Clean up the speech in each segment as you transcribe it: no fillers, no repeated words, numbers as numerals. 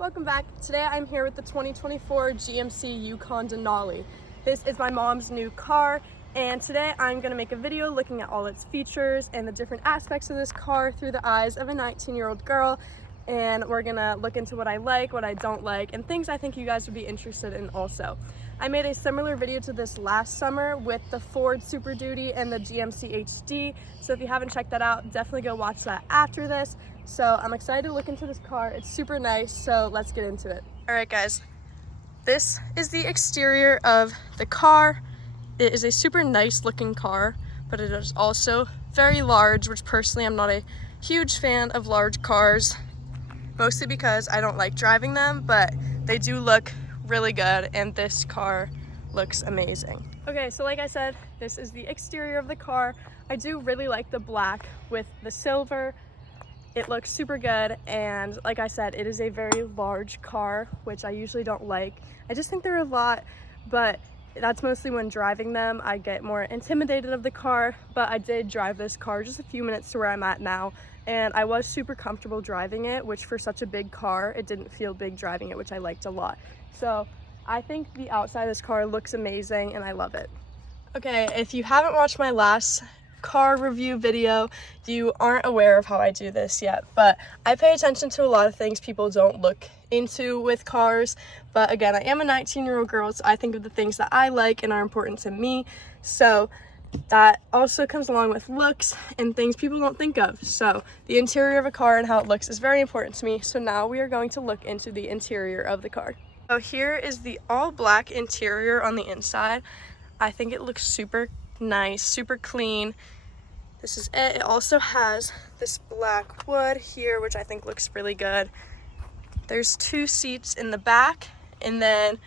Welcome back. Today I'm here with the 2024 GMC Yukon Denali. This is my mom's new car, and today I'm going to make a video looking at all its features and the different aspects of this car through the eyes of a 19-year-old girl. And we're going to look into what I like, what I don't like, and things I think you guys would be interested in also. I made a similar video to this last summer with the Ford Super Duty and the GMC HD, so if you haven't checked that out, definitely go watch that after this. So I'm excited to look into this car. It's super nice, so let's get into it. All right, guys, this is the exterior of the car. It is a super nice looking car, but it is also very large, which personally I'm not a huge fan of large cars, mostly because I don't like driving them, but they do look really good, and this car looks amazing. Okay, so like I said, this is the exterior of the car. I do really like the black with the silver. It looks super good, and like I said, it is a very large car, which I usually don't like. I just think they're a lot, but that's mostly when driving them. I get more intimidated of the car, but I did drive this car just a few minutes to where I'm at now, and I was super comfortable driving it, which for such a big car, it didn't feel big driving it, which I liked a lot. So I think the outside of this car looks amazing, and I love it. Okay, if you haven't watched my last car review video, you aren't aware of how I do this yet, but I pay attention to a lot of things people don't look into with cars. But again, I am a 19-year-old girl, so I think of the things that I like and are important to me. So that also comes along with looks and things people don't think of. So the interior of a car and how it looks is very important to me. So now we are going to look into the interior of the car. So here is the all black interior on the inside. I think it looks super nice, super clean. This is it. It also has this black wood here, which I think looks really good. There's 2 seats in the back, and then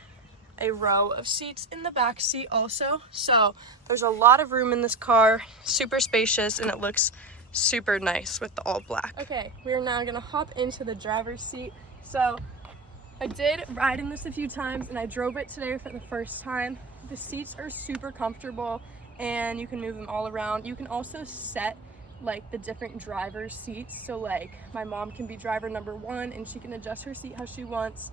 a row of seats in the back seat also. So there's a lot of room in this car, super spacious, and it looks super nice with the all black. Okay, we are now gonna hop into the driver's seat. So I did ride in this a few times, and I drove it today for the first time. The seats are super comfortable, and you can move them all around. You can also set like the different driver's seats, so like my mom can be driver number 1 and she can adjust her seat how she wants,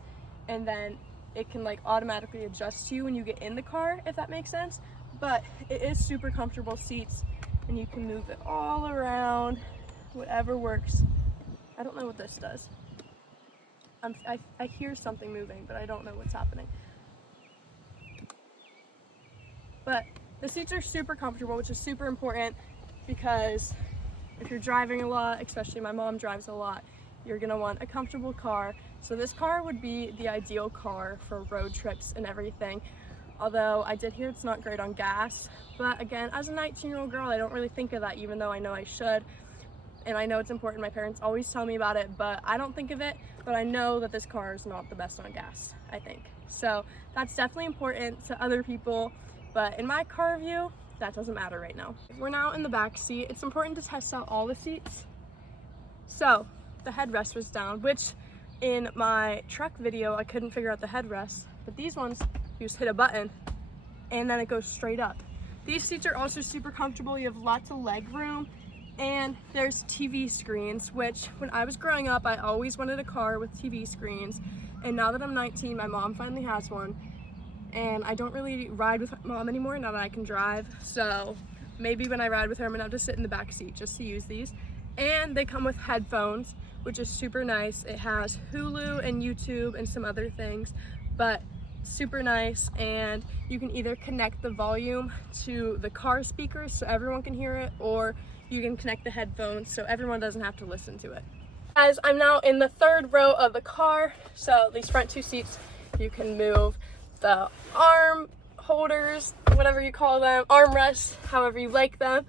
and then it can like automatically adjust to you when you get in the car, if that makes sense. But it is super comfortable seats, and you can move it all around, whatever works. I don't know what this does. I hear something moving, but I don't know what's happening. But the seats are super comfortable, which is super important, because if you're driving a lot, especially my mom drives a lot, you're gonna want a comfortable car. So this car would be the ideal car for road trips and everything. Although I did hear it's not great on gas, but again, as a 19-year-old girl, I don't really think of that, even though I know I should. And I know it's important, my parents always tell me about it, but I don't think of it. But I know that this car is not the best on gas, I think. So that's definitely important to other people. But in my car review, that doesn't matter right now. We're now in the back seat. It's important to test out all the seats. So the headrest was down, which in my truck video, I couldn't figure out the headrest. But these ones, you just hit a button and then it goes straight up. These seats are also super comfortable. You have lots of leg room, and there's TV screens, which when I was growing up, I always wanted a car with TV screens. And now that I'm 19, my mom finally has one. And I don't really ride with my mom anymore now that I can drive. So maybe when I ride with her, I'm gonna have to sit in the back seat just to use these. And they come with headphones, which is super nice. It has Hulu and YouTube and some other things, but super nice. And you can either connect the volume to the car speakers so everyone can hear it, or you can connect the headphones so everyone doesn't have to listen to it. Guys, I'm now in the 3rd row of the car. So these front 2 seats, you can move the arm holders, whatever you call them, armrests, however you like them.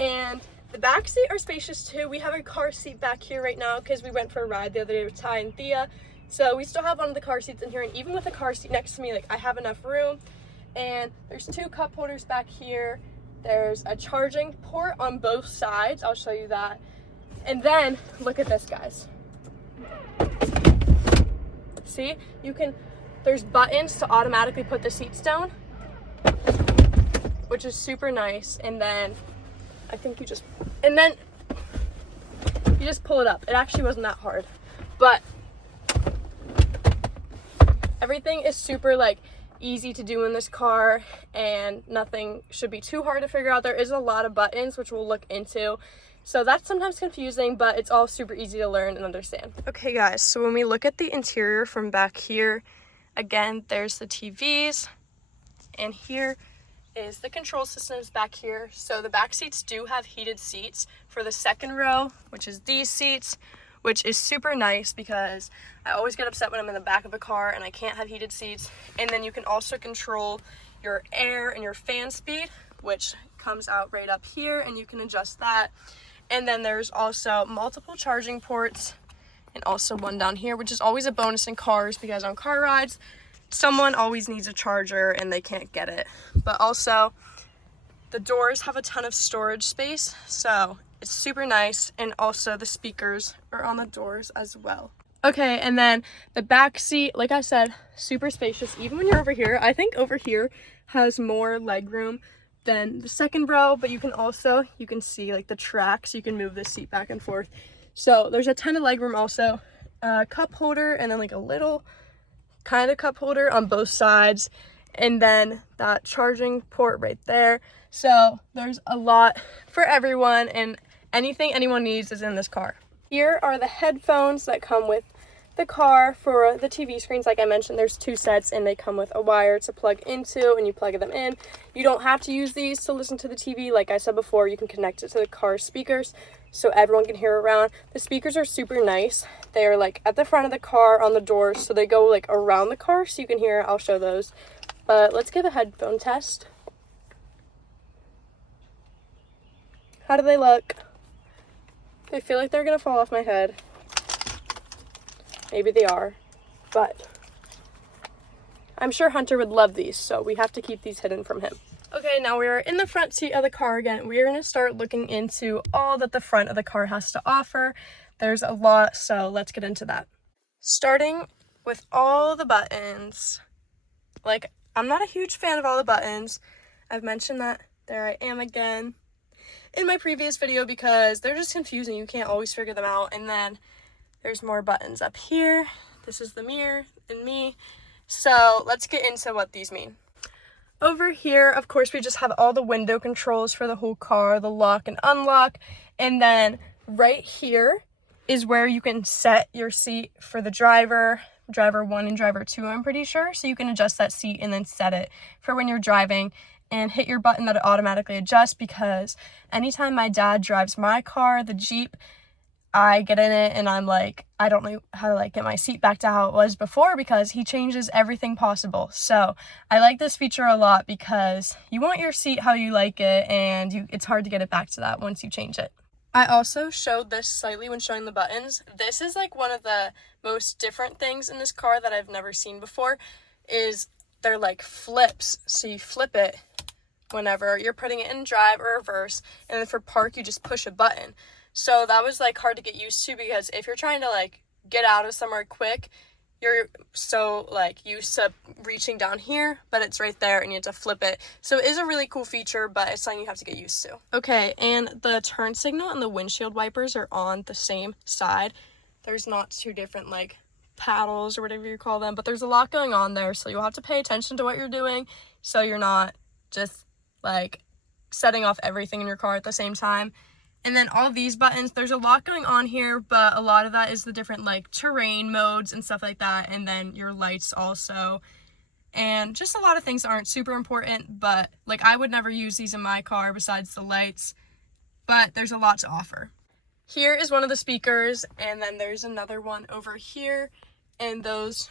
And the back seat are spacious too. We have a car seat back here right now because we went for a ride the other day with Ty and Thea. So we still have one of the car seats in here, and even with the car seat next to me, like I have enough room. And there's 2 cup holders back here. There's a charging port on both sides. I'll show you that. And then look at this, guys. See, there's buttons to automatically put the seats down, which is super nice. And then I think you just pull it up. It actually wasn't that hard, but Everything is super like easy to do in this car, and nothing should be too hard to figure out. There is a lot of buttons, which we'll look into, so that's sometimes confusing, but it's all super easy to learn and understand. Okay guys, so when we look at the interior from back here, again, there's the TVs, and here is the control systems back here. So the back seats do have heated seats for the second row, which is these seats, which is super nice because I always get upset when I'm in the back of a car and I can't have heated seats. And then you can also control your air and your fan speed, which comes out right up here, and you can adjust that. And then there's also multiple charging ports, and also one down here, which is always a bonus in cars because on car rides, someone always needs a charger and they can't get it. But also the doors have a ton of storage space, so it's super nice. And also the speakers are on the doors as well. Okay, and then the back seat, like I said, super spacious. Even when you're over here, I think over here has more leg room than the second row, but you can see like the tracks, you can move this seat back and forth. So there's a ton of leg room, also a cup holder, and then like a little kind of cup holder on both sides, and then that charging port right there. So there's a lot for everyone, and anything anyone needs is in this car. Here are the headphones that come with the car for the TV screens. Like I mentioned, there's 2 sets, and they come with a wire to plug into, and you plug them in. You don't have to use these to listen to the TV. Like I said before, you can connect it to the car speakers so everyone can hear around. The speakers are super nice. They're like at the front of the car on the doors, so they go like around the car so you can hear. I'll show those. But let's give a headphone test. How do they look? I feel like they're gonna fall off my head. Maybe they are, but I'm sure Hunter would love these, so we have to keep these hidden from him. Okay, now we are in the front seat of the car again. We are going to start looking into all that the front of the car has to offer. There's a lot, so let's get into that. Starting with all the buttons. Like, I'm not a huge fan of all the buttons. I've mentioned that. There I am again in my previous video because they're just confusing. You can't always figure them out. And then there's more buttons up here. This is the mirror and me. So let's get into what these mean. Over here, of course, we just have all the window controls for the whole car, the lock and unlock. And then right here is where you can set your seat for the driver 1 and driver 2, I'm pretty sure. So you can adjust that seat and then set it for when you're driving, and hit your button that it automatically adjusts, because anytime my dad drives my car, the Jeep, I get in it and I'm like, I don't know how to like get my seat back to how it was before, because he changes everything possible. So I like this feature a lot because you want your seat how you like it, and it's hard to get it back to that once you change it. I also showed this slightly when showing the buttons. This is like one of the most different things in this car that I've never seen before, is they're like flips. So you flip it whenever you're putting it in drive or reverse, and then for park you just push a button. So that was like hard to get used to, because if you're trying to like get out of somewhere quick, you're so like used to reaching down here, but it's right there and you have to flip it. So it is a really cool feature, but it's something you have to get used to. Okay, and the turn signal and the windshield wipers are on the same side. There's not 2 different like paddles or whatever you call them, but there's a lot going on there, so you'll have to pay attention to what you're doing so you're not just like setting off everything in your car at the same time. And then all these buttons, there's a lot going on here, but a lot of that is the different like terrain modes and stuff like that, and then your lights also, and just a lot of things that aren't super important, but like I would never use these in my car besides the lights, but there's a lot to offer. Here is one of the speakers, and then there's another one over here, and those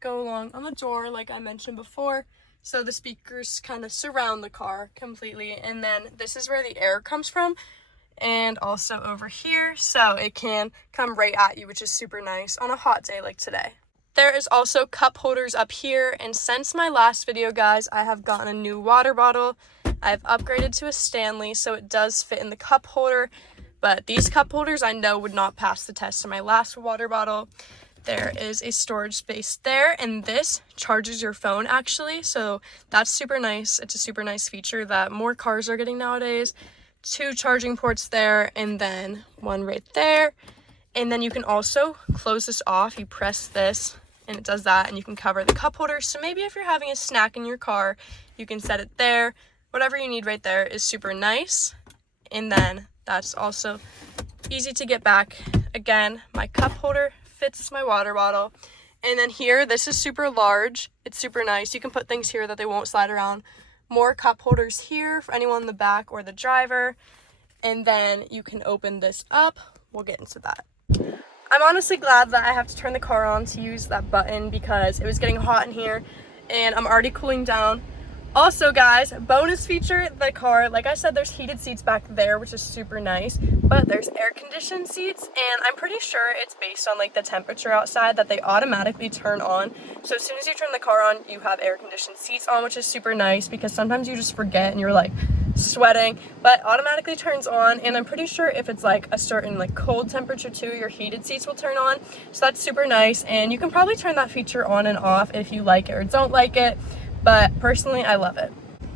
go along on the door like I mentioned before. So the speakers kind of surround the car completely, and then this is where the air comes from, and also over here, so it can come right at you, which is super nice on a hot day like today. There is also cup holders up here, and since my last video, guys, I have gotten a new water bottle. I've upgraded to a Stanley, so it does fit in the cup holder, but these cup holders I know would not pass the test of my last water bottle. There is a storage space there, and this charges your phone actually, so that's super nice. It's a super nice feature that more cars are getting nowadays. 2 charging ports there, and then one right there. And then you can also close this off. You press this and it does that, and you can cover the cup holder. So maybe if you're having a snack in your car, you can set it there. Whatever you need right there is super nice. And then that's also easy to get back. Again, my cup holder fits my water bottle. And then here, this is super large. It's super nice. You can put things here that they won't slide around. More cup holders here for anyone in the back or the driver. And then you can open this up. We'll get into that. I'm honestly glad that I have to turn the car on to use that button because it was getting hot in here and I'm already cooling down. Also guys, bonus feature, the car, like I said, there's heated seats back there, which is super nice, but there's air conditioned seats, and I'm pretty sure it's based on like the temperature outside that they automatically turn on. So as soon as you turn the car on, you have air conditioned seats on, which is super nice because sometimes you just forget and you're like sweating, but automatically turns on. And I'm pretty sure if it's like a certain like cold temperature too, your heated seats will turn on. So that's super nice, and you can probably turn that feature on and off if you like it or don't like it. But personally, I love it.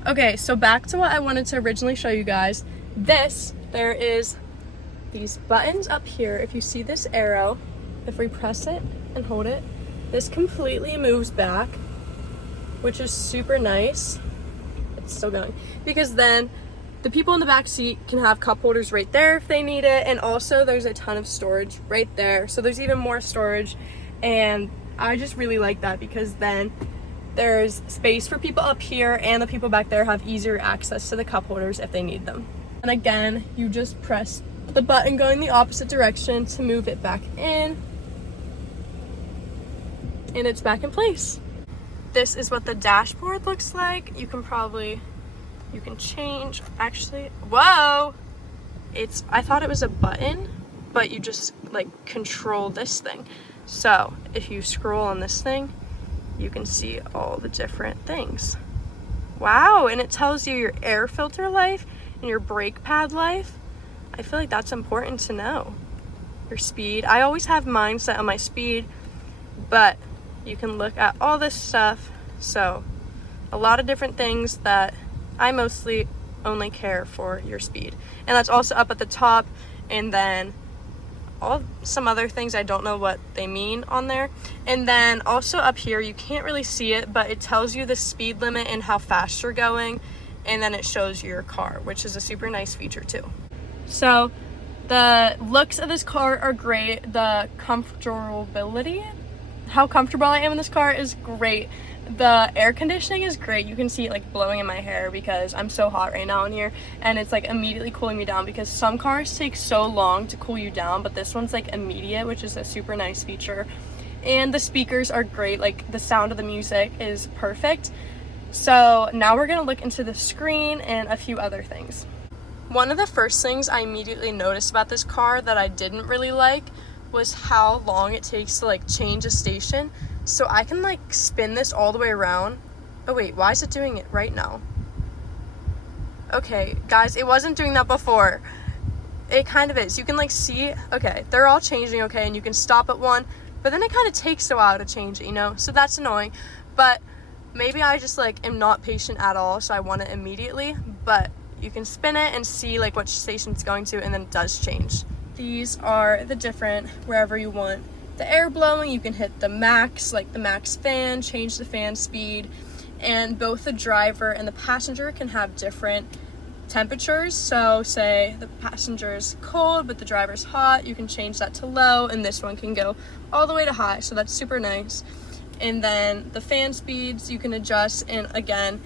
Okay, so back to what I wanted to originally show you guys. There is these buttons up here. If you see this arrow, if we press it and hold it, this completely moves back, which is super nice. It's still going. Because then the people in the back seat can have cup holders right there if they need it. And also there's a ton of storage right there. So there's even more storage. And I just really like that because then there's space for people up here, and the people back there have easier access to the cup holders if they need them. And again, you just press the button going the opposite direction to move it back in, and it's back in place. This is what the dashboard looks like. You can change, actually, whoa! I thought it was a button, but you just like control this thing. So if you scroll on this thing, you can see all the different things. Wow, and it tells you your air filter life and your brake pad life. I feel like that's important to know. Your speed. I always have mine set on my speed, but you can look at all this stuff. So a lot of different things that I mostly only care for your speed. And that's also up at the top, and then some other things I don't know what they mean on there. And then also up here, you can't really see it, but it tells you the speed limit and how fast you're going, and then it shows you your car, which is a super nice feature too. So the looks of this car are great. The comfortability, how comfortable I am in this car is great. The air conditioning is great. You can see it like blowing in my hair because I'm so hot right now in here, and it's like immediately cooling me down because some cars take so long to cool you down, but this one's like immediate, which is a super nice feature. And the speakers are great. Like the sound of the music is perfect. So now we're gonna look into the screen and a few other things. One of the first things I immediately noticed about this car that I didn't really like was how long it takes to like change a station. So I can like spin this all the way around. Oh wait, why is it doing it right now? Okay, guys, it wasn't doing that before. It kind of is. You can like see, okay, they're all changing, okay, and you can stop at one, but then it kind of takes a while to change it, you know? So that's annoying. But maybe I just like am not patient at all, so I want it immediately. But you can spin it and see like what station it's going to, and then it does change. These are the different, wherever you want the air blowing, you can hit the max, like the max fan, change the fan speed, and both the driver and the passenger can have different temperatures. So say the passenger's cold but the driver's hot, you can change that to low, and this one can go all the way to high, so that's super nice. And then the fan speeds you can adjust, and again,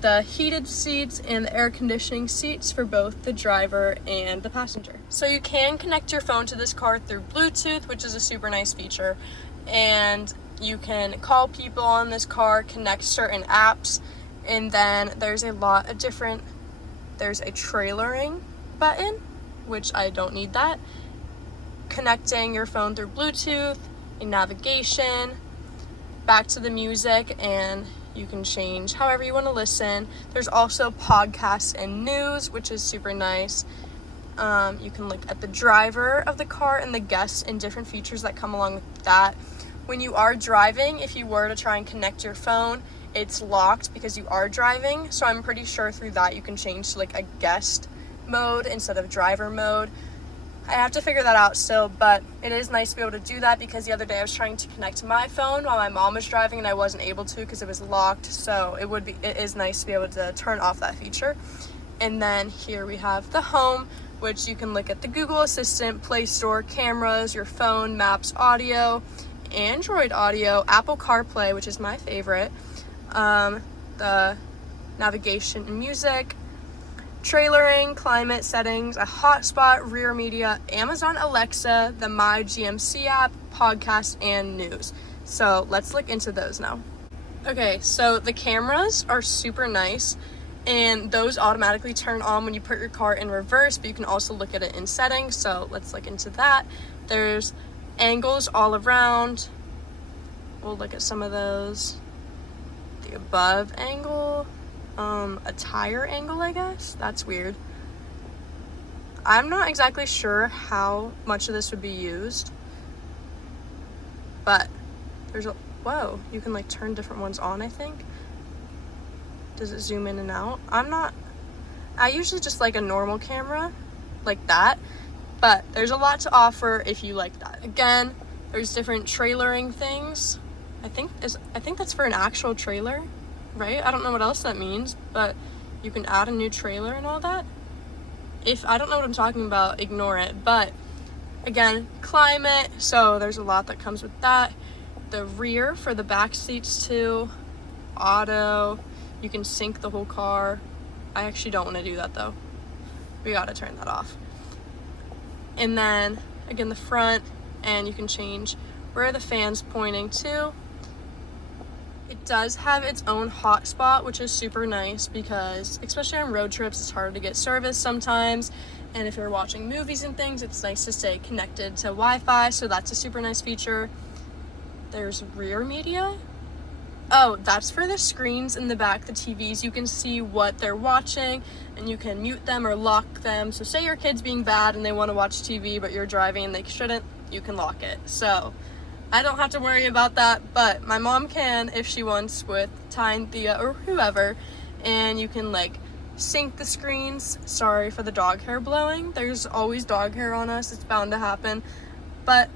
the heated seats and the air conditioning seats for both the driver and the passenger. So you can connect your phone to this car through Bluetooth, which is a super nice feature. And you can call people on this car, connect certain apps, and then there's a lot of different, there's a trailering button, which I don't need that. Connecting your phone through Bluetooth, and navigation, back to the music, and you can change however you want to listen. There's also podcasts and news, which is super nice. You can look at the driver of the car and the guests and different features that come along with that. When you are driving, if you were to try and connect your phone, it's locked because you are driving. So I'm pretty sure through that you can change to like a guest mode instead of driver mode. I have to figure that out still, but it is nice to be able to do that because the other day I was trying to connect to my phone while my mom was driving and I wasn't able to because it was locked. So it is nice to be able to turn off that feature. And then here we have the home, which you can look at the Google Assistant, Play Store, cameras, your phone, maps, audio, Android Audio, Apple CarPlay, which is my favorite, the navigation and music, trailering, climate settings, a hotspot, rear media, Amazon Alexa, the My GMC app, podcast, and news. So let's look into those now. Okay, so the cameras are super nice, and those automatically turn on when you put your car in reverse, but you can also look at it in settings. So let's look into that. There's angles all around. We'll look at some of those. The above angle, a tire angle, I guess. That's weird. I'm not exactly sure how much of this would be used, but there's whoa, you can like turn different ones on, I think. Does it zoom in and out? I usually just like a normal camera like that, but there's a lot to offer if you like that. Again, there's different trailering things. I think that's for an actual trailer, right? I don't know what else that means, but you can add a new trailer and all that. If I don't know what I'm talking about, ignore it. But again, climate, so there's a lot that comes with that. The rear for the back seats too. Auto, you can sync the whole car. I actually don't want to do that though. We gotta turn that off. And then again, the front, and you can change where the fan's pointing to. It does have its own hotspot, which is super nice because especially on road trips, it's hard to get service sometimes. And if you're watching movies and things, it's nice to stay connected to Wi-Fi. So that's a super nice feature. There's rear media. Oh, that's for the screens in the back, the TVs. You can see what they're watching and you can mute them or lock them. So say your kid's being bad and they want to watch TV, but you're driving and they shouldn't, you can lock it. So I don't have to worry about that, but my mom can if she wants with Ty and Thea or whoever. And you can like sync the screens. Sorry for the dog hair blowing. There's always dog hair on us. It's bound to happen. But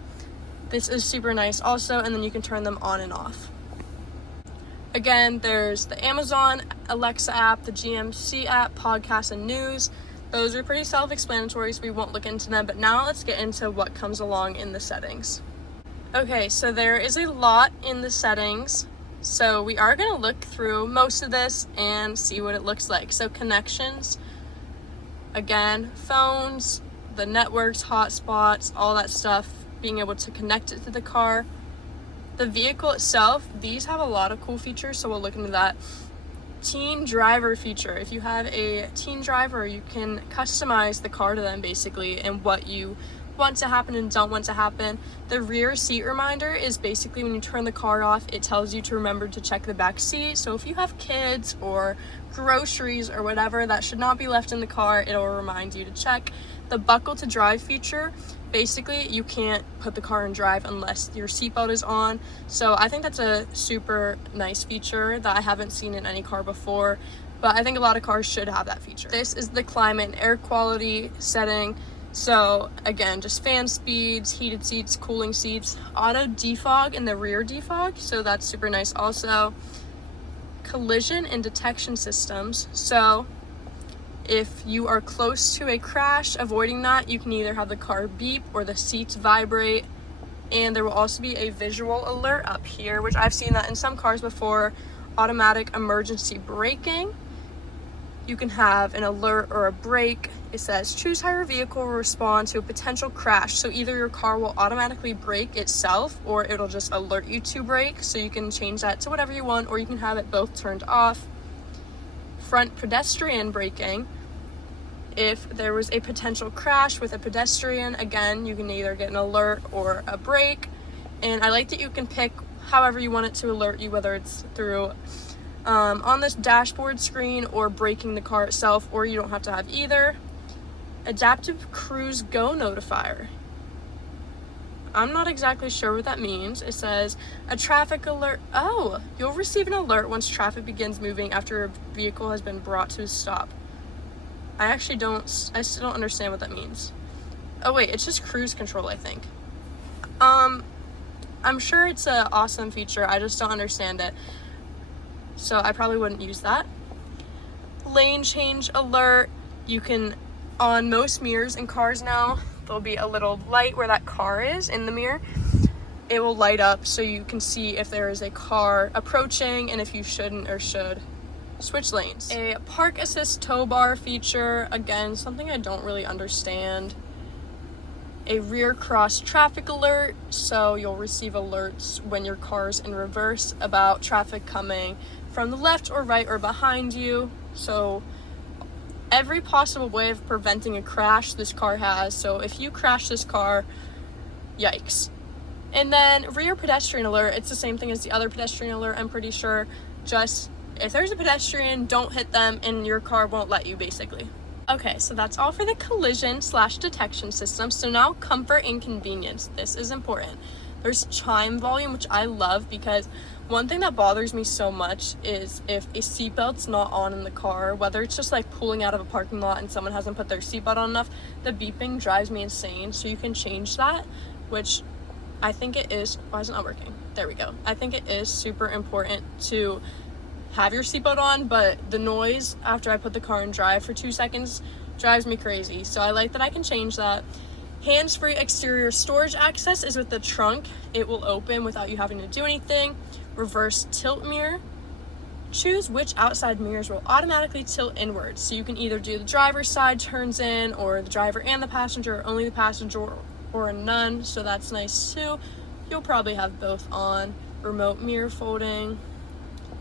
this is super nice also, and then you can turn them on and off. Again, there's the Amazon Alexa app, the GMC app, podcast, and news. Those are pretty self-explanatory, so we won't look into them. But now let's get into what comes along in the settings. Okay, so there is a lot in the settings. So we are going to look through most of this and see what it looks like. So connections, again, phones, the networks, hotspots, all that stuff, being able to connect it to the car. The vehicle itself, these have a lot of cool features, so we'll look into that. Teen driver feature. If you have a teen driver, you can customize the car to them basically and what you want to happen and don't want to happen. The rear seat reminder is basically when you turn the car off, it tells you to remember to check the back seat. So if you have kids or groceries or whatever that should not be left in the car, it'll remind you to check. The buckle to drive feature, basically you can't put the car in drive unless your seatbelt is on. So I think that's a super nice feature that I haven't seen in any car before, but I think a lot of cars should have that feature. This is the climate and air quality setting. So again, just fan speeds, heated seats, cooling seats, auto defog in the rear defog, so that's super nice also. Collision and detection systems, so if you are close to a crash, avoiding that, you can either have the car beep or the seats vibrate. And there will also be a visual alert up here, which I've seen that in some cars before. Automatic emergency braking. You can have an alert or a brake. It says choose how your vehicle will respond to a potential crash. So either your car will automatically brake itself or it'll just alert you to brake. So you can change that to whatever you want, or you can have it both turned off. Front pedestrian braking. If there was a potential crash with a pedestrian, again, you can either get an alert or a brake. And I like that you can pick however you want it to alert you, whether it's through on this dashboard screen or braking the car itself, or you don't have to have either. Adaptive Cruise Go notifier. I'm not exactly sure what that means. It says a traffic alert. Oh, you'll receive an alert once traffic begins moving after a vehicle has been brought to a stop. I still don't understand what that means. Oh wait, it's just cruise control, I think. I'm sure it's an awesome feature, I just don't understand it, so I probably wouldn't use that. Lane change alert. You can, on most mirrors in cars now, there'll be a little light where that car is in the mirror. It will light up so you can see if there is a car approaching and if you shouldn't or should switch lanes. A park assist tow bar feature, again, something I don't really understand. A rear cross traffic alert, so you'll receive alerts when your car's in reverse about traffic coming from the left or right or behind you. So every possible way of preventing a crash this car has, so if you crash this car, yikes. And then rear pedestrian alert, it's the same thing as the other pedestrian alert, I'm pretty sure. Just if there's a pedestrian, don't hit them and your car won't let you, basically. Okay, so that's all for the collision/detection system. So now comfort and convenience. This is important. There's chime volume, which I love, because one thing that bothers me so much is if a seatbelt's not on in the car, whether it's just like pulling out of a parking lot and someone hasn't put their seatbelt on enough, the beeping drives me insane. So you can change that, which I think it is. Why is it not working? There we go. I think it is super important to have your seatbelt on, but the noise after I put the car in drive for 2 seconds drives me crazy. So I like that I can change that. Hands-free exterior storage access is with the trunk. It will open without you having to do anything. Reverse tilt mirror. Choose which outside mirrors will automatically tilt inwards. So you can either do the driver's side turns in, or the driver and the passenger, or only the passenger, or none. So that's nice too. You'll probably have both on. Remote mirror folding,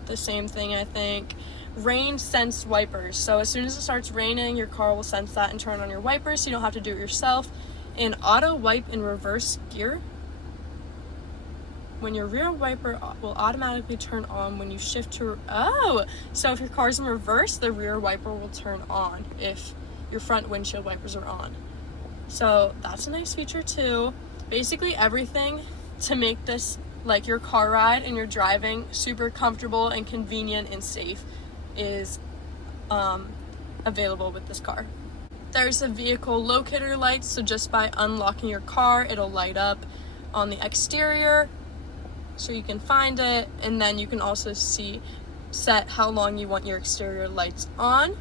the same thing, I think. Rain sense wipers. So as soon as it starts raining, your car will sense that and turn on your wipers, so you don't have to do it yourself. And auto wipe in reverse gear. When your rear wiper will automatically turn on when you shift to, so if your car's in reverse, the rear wiper will turn on if your front windshield wipers are on. So that's a nice feature too. Basically everything to make this, like, your car ride and your driving super comfortable and convenient and safe is available with this car. There's a vehicle locator light, so just by unlocking your car, it'll light up on the exterior so you can find it, and then you can also set how long you want your exterior lights on.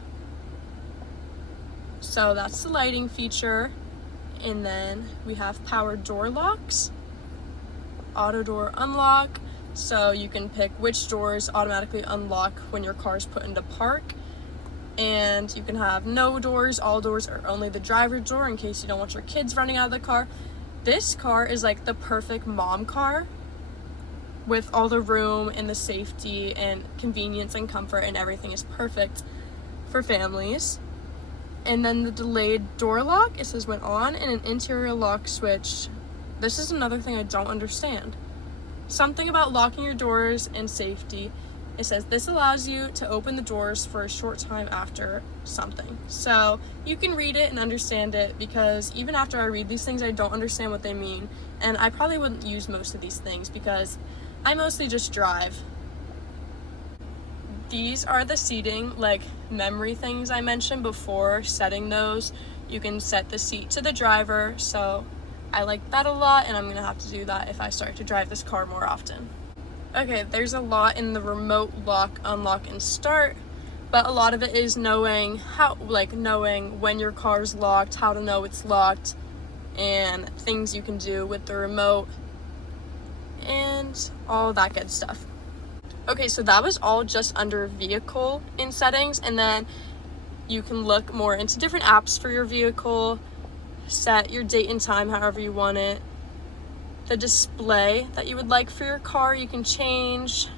So that's the lighting feature. And then we have power door locks, auto door unlock, so you can pick which doors automatically unlock when your car is put into park. And you can have no doors, all doors, or only the driver door in case you don't want your kids running out of the car. This car is like the perfect mom car with all the room and the safety and convenience and comfort, and everything is perfect for families. And then the delayed door lock, it says when on, and an interior lock switch. This is another thing I don't understand. Something about locking your doors and safety. It says this allows you to open the doors for a short time after something. So you can read it and understand it, because even after I read these things, I don't understand what they mean. And I probably wouldn't use most of these things because I mostly just drive. These are the seating, like, memory things I mentioned before. Setting those, you can set the seat to the driver, so I like that a lot, and I'm gonna have to do that if I start to drive this car more often. Okay, there's a lot in the remote lock, unlock, and start, but a lot of it is knowing when your car's locked, how to know it's locked, and things you can do with the remote, and all that good stuff. Okay, so that was all just under vehicle in settings, and then you can look more into different apps for your vehicle, set your date and time however you want it. The display that you would like for your car, you can change.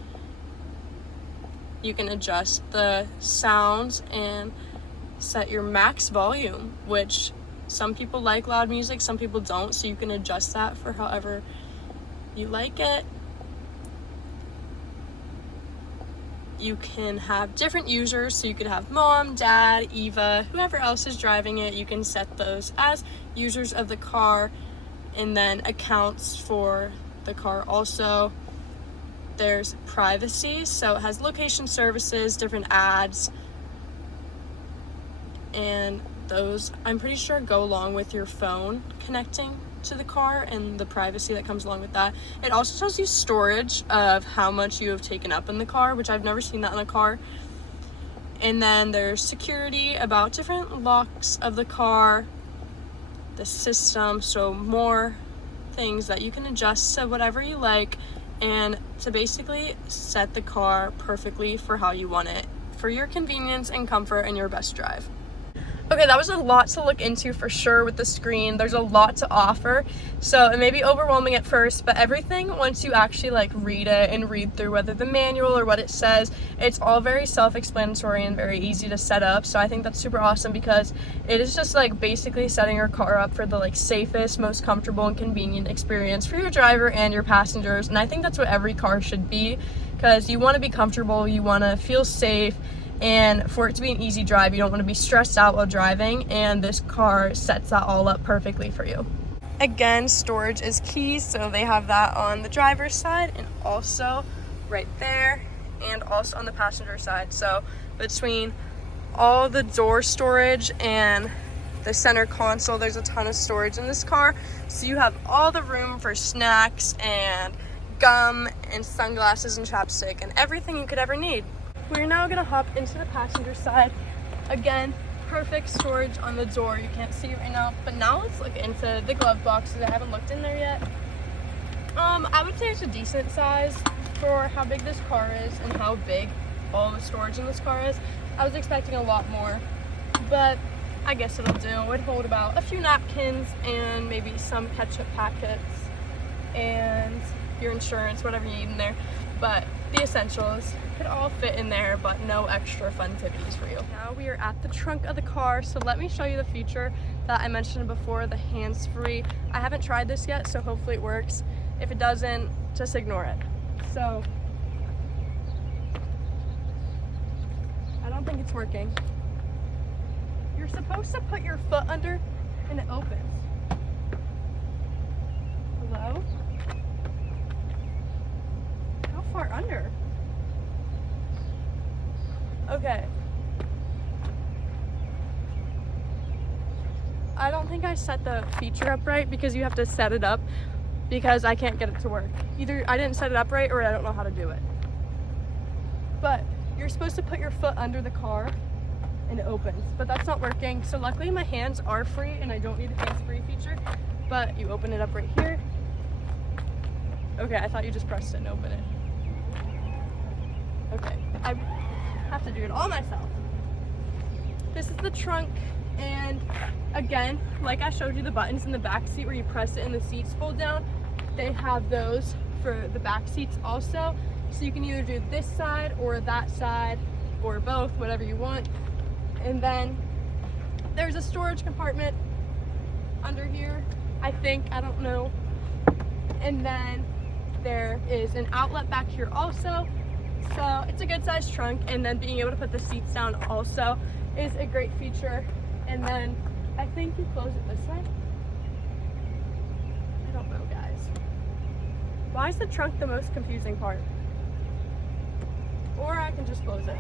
You can adjust the sounds and set your max volume, which some people like loud music, some people don't, so you can adjust that for however you like it. You can have different users, so you could have mom, dad, Eva, whoever else is driving it. You can set those as users of the car, and then accounts for the car also. There's privacy, so it has location services, different ads, and those, I'm pretty sure, go along with your phone connecting to the car and the privacy that comes along with that. It also tells you storage of how much you have taken up in the car, which I've never seen that in a car. And then there's security about different locks of the car, the system, so more things that you can adjust to whatever you like and to basically set the car perfectly for how you want it, for your convenience and comfort and your best drive. Okay, that was a lot to look into for sure with the screen. There's a lot to offer, so it may be overwhelming at first, but everything, once you actually like read it and read through whether the manual or what it says, it's all very self-explanatory and very easy to set up. So I think that's super awesome because it is just like basically setting your car up for the like safest, most comfortable and convenient experience for your driver and your passengers. And I think that's what every car should be, because you want to be comfortable, you want to feel safe, and for it to be an easy drive, you don't want to be stressed out while driving, and this car sets that all up perfectly for you. Again, storage is key, so they have that on the driver's side and also right there and also on the passenger side. So between all the door storage and the center console, there's a ton of storage in this car, so you have all the room for snacks and gum and sunglasses and chapstick and everything you could ever need. We're now gonna hop into the passenger side. Again, perfect storage on the door. You can't see it right now, but now let's look into the glove boxes. I haven't looked in there yet. I would say it's a decent size for how big this car is and how big all the storage in this car is. I was expecting a lot more, but I guess it'll do. It would hold about a few napkins and maybe some ketchup packets and your insurance, whatever you need in there. But the essentials could all fit in there, but no extra fun activities for you. Now we are at the trunk of the car, so let me show you the feature that I mentioned before, the hands-free. I haven't tried this yet, so hopefully it works. If it doesn't, just ignore it. So I don't think it's working. You're supposed to put your foot under and it opens. Hello? How far under? Okay. I don't think I set the feature up right, because you have to set it up, because I can't get it to work. Either I didn't set it up right or I don't know how to do it. But you're supposed to put your foot under the car and it opens, but that's not working. So luckily my hands are free and I don't need the hands-free feature, but you open it up right here. Okay, I thought you just pressed it and open it. Okay, I have to do it all myself. This is the trunk, and again, like I showed you the buttons in the back seat where you press it and the seats fold down, they have those for the back seats also. So you can either do this side or that side or both, whatever you want. And then there's a storage compartment under here, I think, I don't know. And then there is an outlet back here also. So it's a good sized trunk, and then being able to put the seats down also is a great feature. And then I think you close it this way. I don't know, guys. Why is the trunk the most confusing part? Or I can just close it.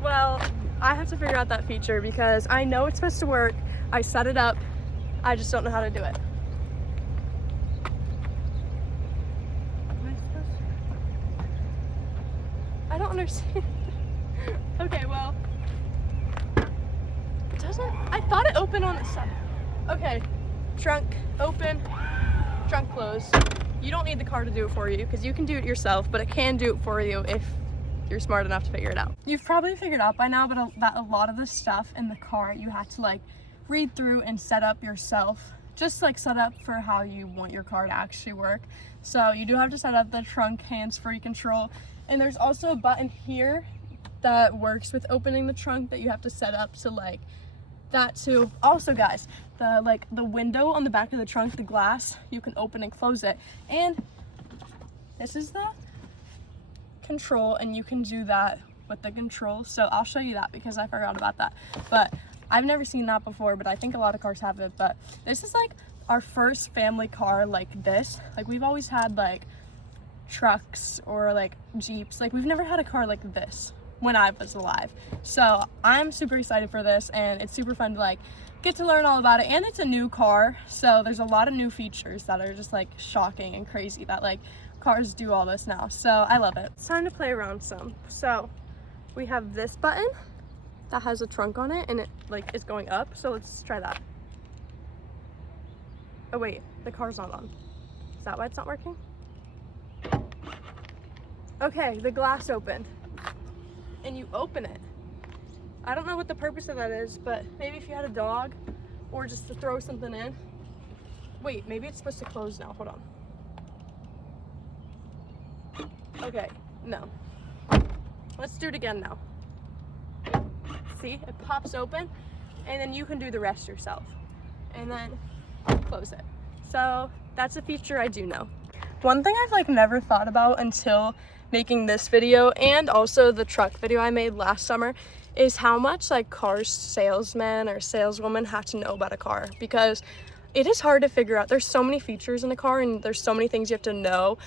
Well, I have to figure out that feature because I know it's supposed to work. I set it up. I just don't know how to do it. I don't understand. Okay, well, I thought it opened on its side. Okay, trunk open, trunk close. You don't need the car to do it for you because you can do it yourself, but it can do it for you if you're smart enough to figure it out. You've probably figured out by now, but that a lot of the stuff in the car you have to like read through and set up yourself. Just like set up for how you want your car to actually work. So you do have to set up the trunk hands-free control. And there's also a button here that works with opening the trunk that you have to set up, so like that too. Also guys, the window on the back of the trunk, the glass, you can open and close it. And this is the control, and you can do that with the control. So I'll show you that because I forgot about that. But I've never seen that before, but I think a lot of cars have it. But this is like our first family car like this. Like we've always had like trucks or like Jeeps. Like we've never had a car like this. when I was alive. So I'm super excited for this, and it's super fun to like get to learn all about it. And it's a new car, so there's a lot of new features that are just like shocking and crazy that like cars do all this now. So I love it. It's time to play around some. So we have this button that has a trunk on it, and it like is going up. So let's try that. Oh wait, the car's not on. Is that why it's not working? Okay, the glass opened. And you open it. I don't know what the purpose of that is, but maybe if you had a dog or just to throw something in. Wait, maybe it's supposed to close now. Hold on. Okay, no. Let's do it again now. See, it pops open, and then you can do the rest yourself. And then close it. So that's a feature I do know. One thing I've like never thought about until making this video, and also the truck video I made last summer, is how much like car salesmen or saleswomen have to know about a car, because it is hard to figure out. There's so many features in a car, and there's so many things you have to know,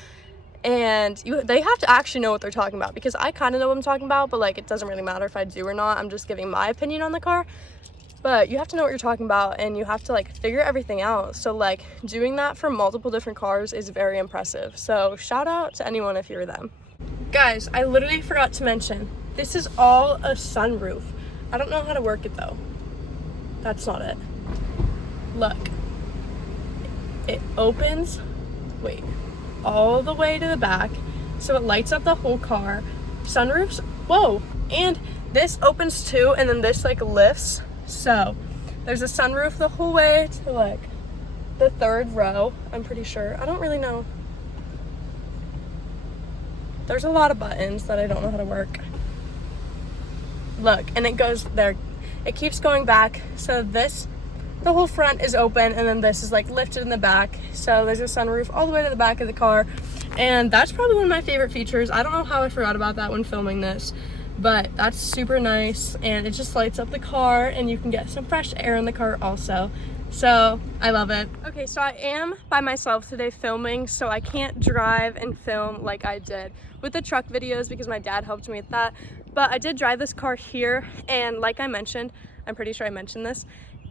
and they have to actually know what they're talking about, because I kind of know what I'm talking about, but like it doesn't really matter if I do or not. I'm just giving my opinion on the car. But you have to know what you're talking about, and you have to like figure everything out. So like doing that for multiple different cars is very impressive. So shout out to anyone if you're them. Guys, I literally forgot to mention, this is all a sunroof. I don't know how to work it though. That's not it. Look, it opens, wait, all the way to the back. So it lights up the whole car. Sunroofs, whoa. And this opens too, and then this like lifts. So there's a sunroof the whole way to like the third row, I'm pretty sure. I don't really know. There's a lot of buttons that I don't know how to work. Look, and it goes there. It keeps going back. So this, the whole front is open, and then this is like lifted in the back. So there's a sunroof all the way to the back of the car. And that's probably one of my favorite features. I don't know how I forgot about that when filming this, but that's super nice, and it just lights up the car, and you can get some fresh air in the car also. So I love it. Okay, so I am by myself today filming, so I can't drive and film like I did with the truck videos because my dad helped me with that. But I did drive this car here, and like I mentioned, I'm pretty sure I mentioned this,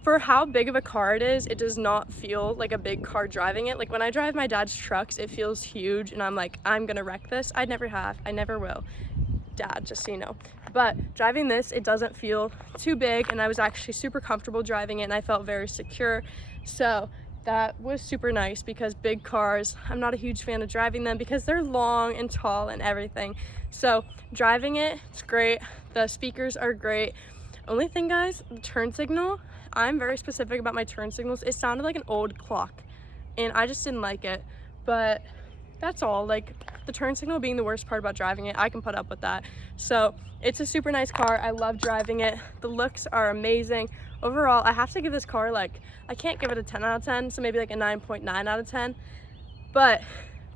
for how big of a car it is, it does not feel like a big car driving it. Like when I drive my dad's trucks, it feels huge, and I'm like, I'm gonna wreck this. I never have, I never will. Dad, just so you know. But driving this, it doesn't feel too big, and I was actually super comfortable driving it, and I felt very secure. So that was super nice, because big cars, I'm not a huge fan of driving them because they're long and tall and everything. So driving it, it's great. The speakers are great. Only thing, guys, the turn signal, I'm very specific about my turn signals. It sounded like an old clock, and I just didn't like it. But that's all. Like the turn signal being the worst part about driving it, I can put up with that. So it's a super nice car. I love driving it. The looks are amazing. Overall, I have to give this car like, I can't give it a 10 out of 10, so maybe like a 9.9 out of 10, but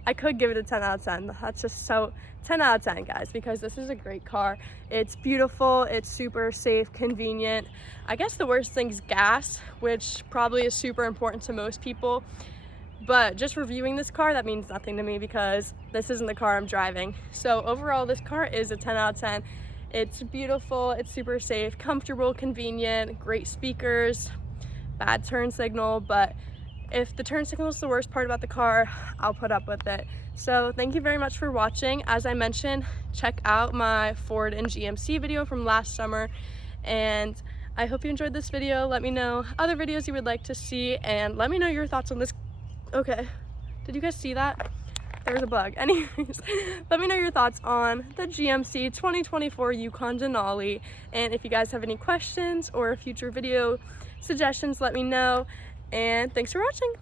I could give it a 10 out of 10. That's just so 10 out of 10, guys, because this is a great car. It's beautiful, it's super safe, convenient. I guess the worst thing is gas, which probably is super important to most people. But just reviewing this car, that means nothing to me because this isn't the car I'm driving. So overall, this car is a 10 out of 10. It's beautiful, it's super safe, comfortable, convenient, great speakers, bad turn signal, but if the turn signal is the worst part about the car, I'll put up with it. So thank you very much for watching. As I mentioned, check out my Ford and GMC video from last summer, and I hope you enjoyed this video. Let me know other videos you would like to see, and let me know your thoughts on this. Okay, did you guys see that? There was a bug. Anyways, let me know your thoughts on the GMC 2024 Yukon Denali, and if you guys have any questions or future video suggestions, let me know, and thanks for watching.